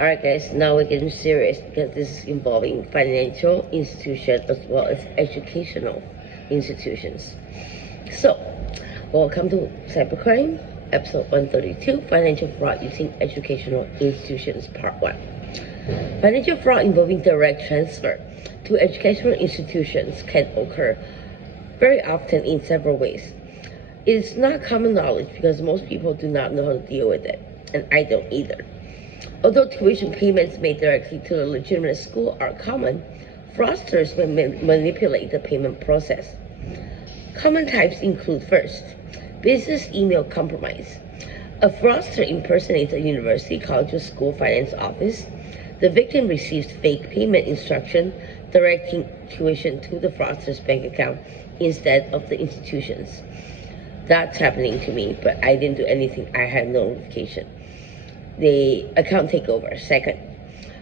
Alright guys, now we're getting serious because this is involving financial institutions as well as educational institutions. So, welcome to Cybercrime, episode 132, Financial Fraud Using Educational Institutions, Part 1. Financial fraud involving direct transfer to educational institutions can occur very often in several ways. It is not common knowledge because most people do not know how to deal with it, and I don't either. Although tuition payments made directly to a legitimate school are common, fraudsters manipulate the payment process. Common types include, first, business email compromise. A fraudster impersonates a university, college, or school finance office. The victim receives fake payment instruction directing tuition to the fraudster's bank account instead of the institution's. That's happening to me, but I didn't do anything. I had no notification. The account takeover. Second,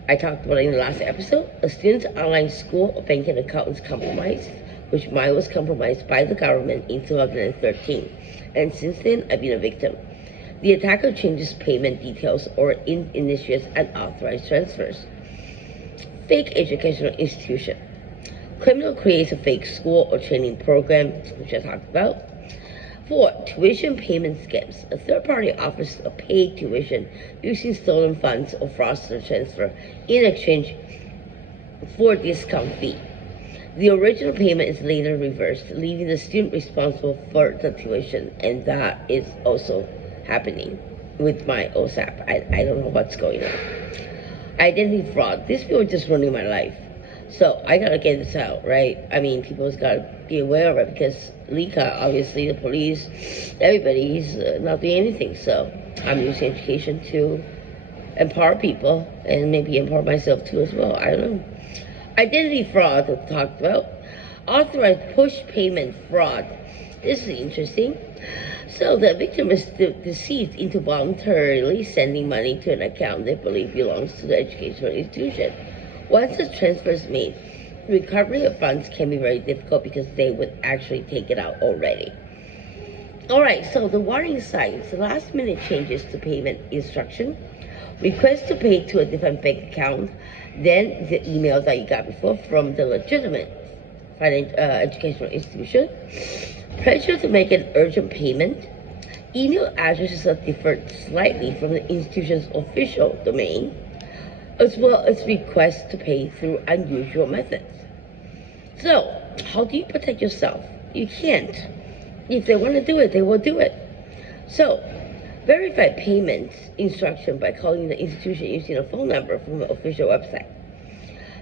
I talked about it in the last episode. A student's online school or banking account was compromised, which mine was compromised by the government in 2013. And since then, I've been a victim. The attacker changes payment details or initiates unauthorized transfers. Fake educational institution. Criminal creates a fake school or training program, which I talked about. 4. Tuition payment scams. A third party offers a paid tuition using stolen funds or fraudulent transfer in exchange for a discount fee. The original payment is later reversed, leaving the student responsible for the tuition, and that is also happening with my OSAP. I don't know what's going on. Identity fraud. These people are just ruining my life. So I gotta get this out, right? I mean, people's gotta be aware of it because Lika, obviously, the police, everybody's not doing anything. So I'm using education to empower people and maybe empower myself too as well. I don't know. Identity fraud that we talked about. Authorized push payment fraud. This is interesting. So the victim is deceived into voluntarily sending money to an account they believe belongs to the educational institution. Once the transfer is made, recovery of funds can be very difficult because they would actually take it out already. Alright, so the warning signs, last minute changes to payment instruction, request to pay to a different bank account than the email that you got before from the legitimate educational institution, pressure to make an urgent payment, email addresses that differ slightly from the institution's official domain, as well as requests to pay through unusual methods. So, how do you protect yourself? You can't. If they want to do it, they will do it. So, verify payment instruction by calling the institution using a phone number from the official website.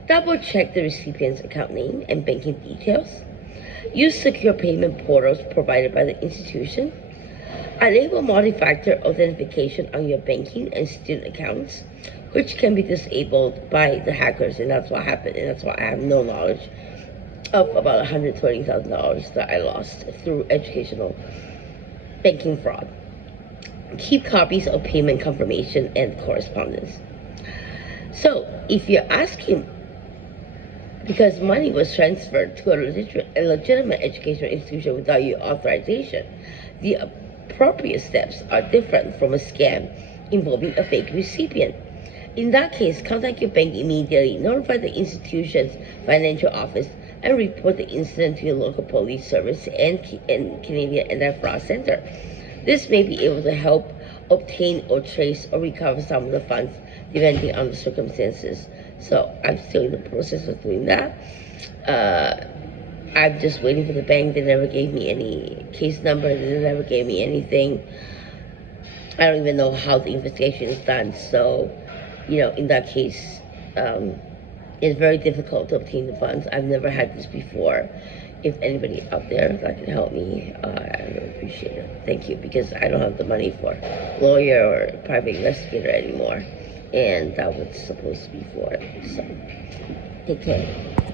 Double check the recipient's account name and banking details. Use secure payment portals provided by the institution. Enable multi-factor authentication on your banking and student accounts, which can be disabled by the hackers, and that's what happened, and that's why I have no knowledge of about $120,000 that I lost through educational banking fraud. Keep copies of payment confirmation and correspondence. So, if you're asking because money was transferred to a legitimate educational institution without your authorization, the appropriate steps are different from a scam involving a fake recipient. In that case, contact your bank immediately, notify the institution's financial office, and report the incident to your local police service and Canadian Anti-Fraud Center. This may be able to help obtain or trace or recover some of the funds depending on the circumstances. So I'm still in the process of doing that. I'm just waiting for the bank. They never gave me any case number. They never gave me anything. I don't even know how the investigation is done. So, in that case, it's very difficult to obtain the funds. I've never had this before. If anybody out there that can help me, I really appreciate it. Thank you, because I don't have the money for lawyer or private investigator anymore. And that was supposed to be for it. So, take care.